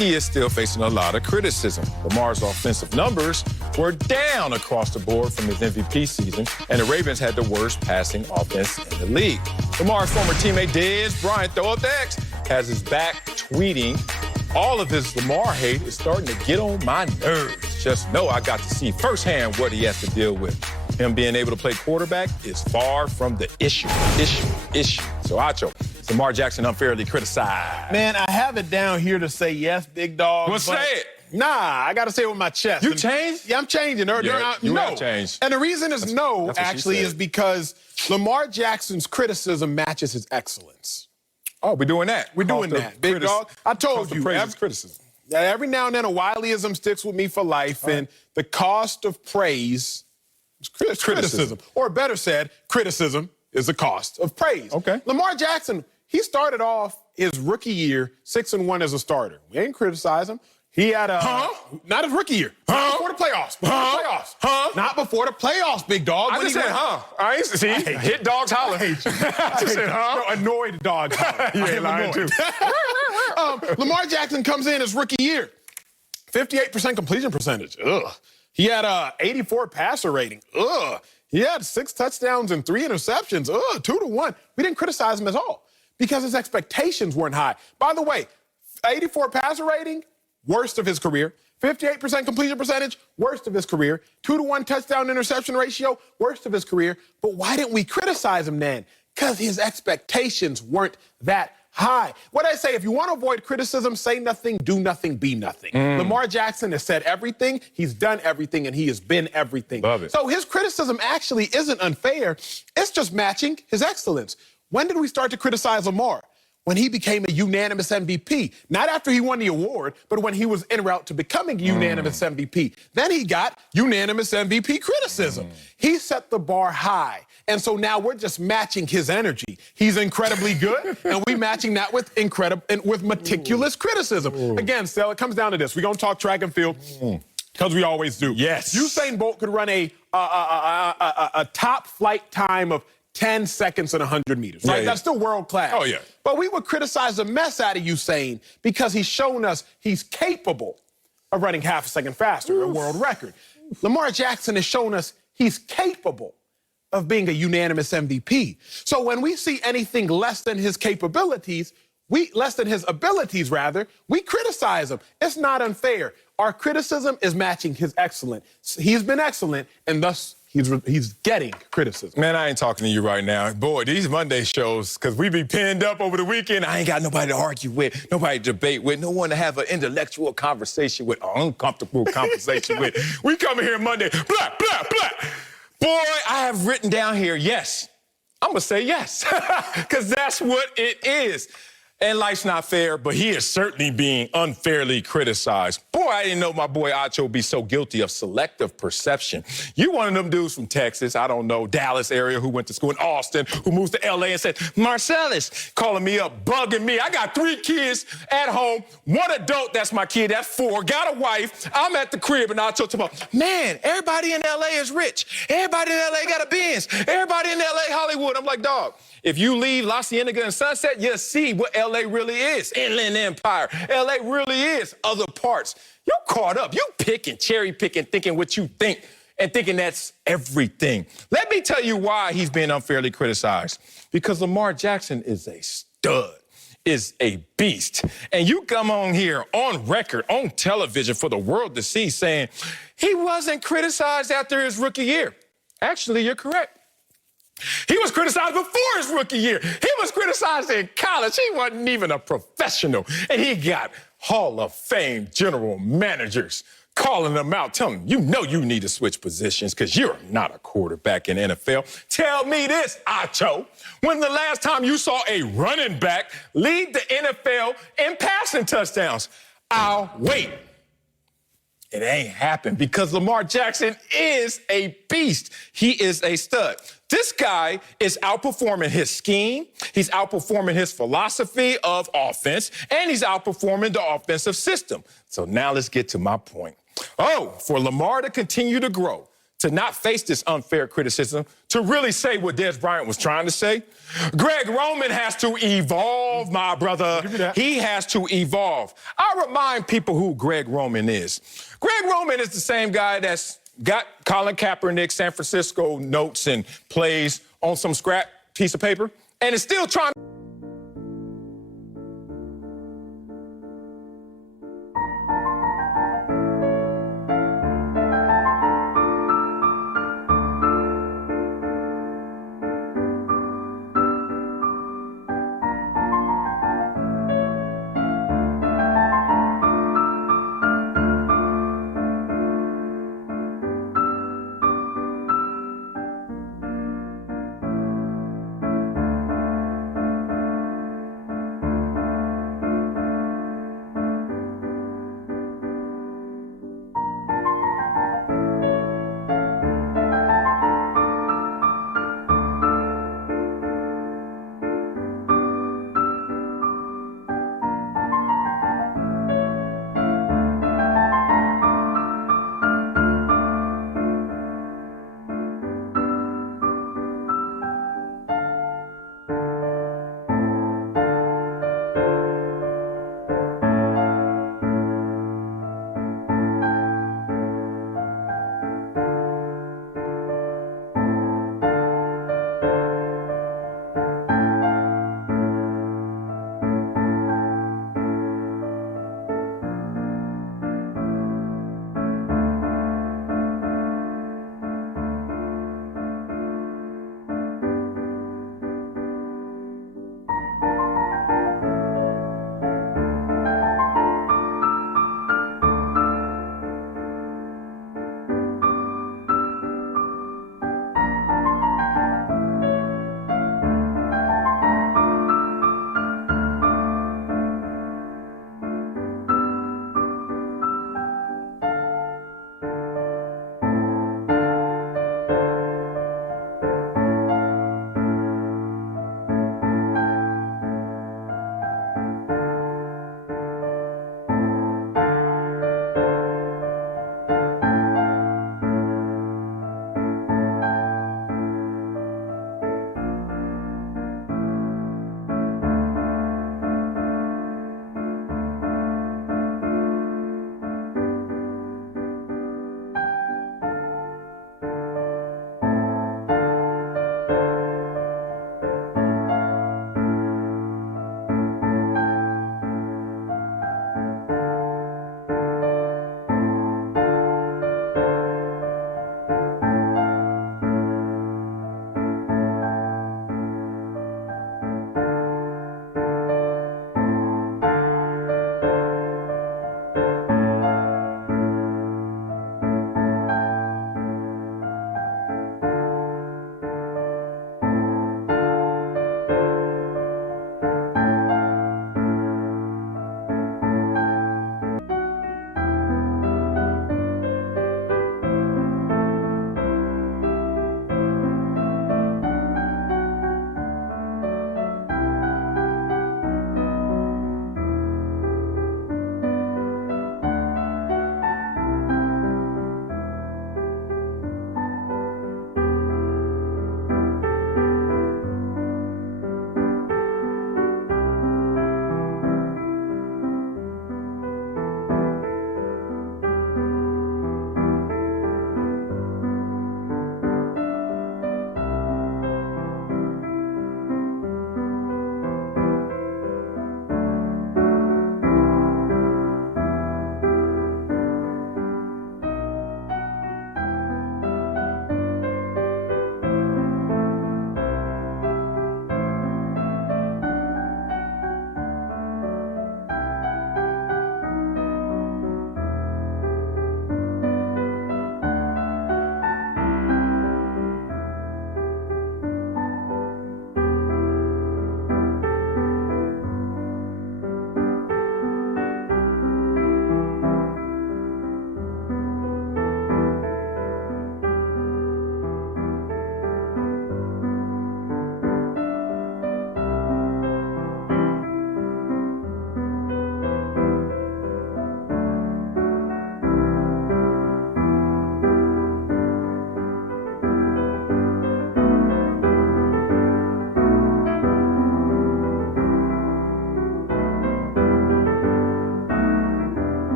he is still facing a lot of criticism. Lamar's offensive numbers were down across the board from his MVP season, and the Ravens had the worst passing offense in the league. Lamar's former teammate Dez Bryant, throw up the X, has his back tweeting, "All of his Lamar hate is starting to get on my nerves. Just know I got to see firsthand what he has to deal with. Him being able to play quarterback is far from the issue. So, Acho, is Lamar Jackson unfairly criticized?" Man, I have it down here to say yes, big dog. Well, say it. Nah, I got to say it with my chest. You changed? Yeah, I'm changing. You have changed. And the reason is no, actually, is because Lamar Jackson's criticism matches his excellence. Oh, we're doing that. We're doing that, big dog. I told you. Criticism. Every now and then a Wileyism sticks with me for life, and the cost of praise is criticism. Or better said, criticism is the cost of praise. Okay. Lamar Jackson, he started off his rookie year 6-1 as a starter. We ain't criticize him. He had not his rookie year. Not before the playoffs. Not before the playoffs, big dog. I just said, I ain't see. Hit dogs holler. I just said, No, annoyed dogs holler. You ain't lying, too. Lamar Jackson comes in his rookie year. 58% completion percentage. Ugh. He had a 84 passer rating. Ugh. He had 6 touchdowns and 3 interceptions. Ugh, 2-1. We didn't criticize him at all because his expectations weren't high. By the way, 84 passer rating, worst of his career. 58% completion percentage, worst of his career. 2-1 touchdown interception ratio, worst of his career. But why didn't we criticize him then? Because his expectations weren't that high. What I say, if you want to avoid criticism, say nothing, do nothing, be nothing. Lamar Jackson has said everything, he's done everything, and he has been everything. Love it. So his criticism actually isn't unfair. It's just matching his excellence. When did we start to criticize Lamar? When he became a unanimous MVP. Not after he won the award, but when he was en route to becoming unanimous MVP. Then he got unanimous MVP criticism. He set the bar high. And so now we're just matching his energy. He's incredibly good, and we matching that with meticulous criticism. Again, Stella, it comes down to this. We're going to talk track and field, because we always do. Yes. Usain Bolt could run a top flight time of 10 seconds and 100 meters, right? That's still world class. Oh, yeah. But we would criticize the mess out of Usain because he's shown us he's capable of running half a second faster, a world record. Lamar Jackson has shown us he's capable of being a unanimous MVP. So when we see anything less than his capabilities, less than his abilities, rather, we criticize him. It's not unfair. Our criticism is matching his excellence. He's been excellent, and thus he's getting criticism. Man, I ain't talking to you right now. Boy, these Monday shows, because we be pinned up over the weekend, I ain't got nobody to argue with, nobody to debate with, no one to have an intellectual conversation with, an uncomfortable conversation with. We come in here Monday, blah, blah, blah. Boy, I have written down here, yes. I'm going to say yes, because that's what it is. And life's not fair, but he is certainly being unfairly criticized. Boy, I didn't know my boy Acho would be so guilty of selective perception. You one of them dudes from Texas, I don't know, Dallas area, who went to school in Austin, who moves to L.A. and said, Marcellus, calling me up, bugging me. I got 3 kids at home, 1 adult, that's my kid, that's 4, got a wife. I'm at the crib, and Acho talking about, man, everybody in L.A. is rich. Everybody in L.A. got a Benz. Everybody in L.A. Hollywood. I'm like, dog, if you leave La Cienega and Sunset, you'll see what L.A. really is. Inland Empire. L.A. really is other parts. You caught up. You picking, cherry picking, thinking what you think and thinking that's everything. Let me tell you why he's being unfairly criticized. Because Lamar Jackson is a stud, is a beast. And you come on here on record, on television for the world to see saying he wasn't criticized after his rookie year. Actually, you're correct. He was criticized before his rookie year. He was criticized in college. He wasn't even a professional. And he got Hall of Fame general managers calling him out, telling him, you know you need to switch positions because you're not a quarterback in the NFL. Tell me this, Acho, when the last time you saw a running back lead the NFL in passing touchdowns? I'll wait. It ain't happened because Lamar Jackson is a beast. He is a stud. This guy is outperforming his scheme. He's outperforming his philosophy of offense, and he's outperforming the offensive system. So now let's get to my point. Oh, for Lamar to continue to grow, to not face this unfair criticism, to really say what Des Bryant was trying to say. Greg Roman has to evolve, my brother. He has to evolve. I remind people who Greg Roman is. Greg Roman is the same guy that's got Colin Kaepernick San Francisco notes and plays on some scrap piece of paper and is still trying to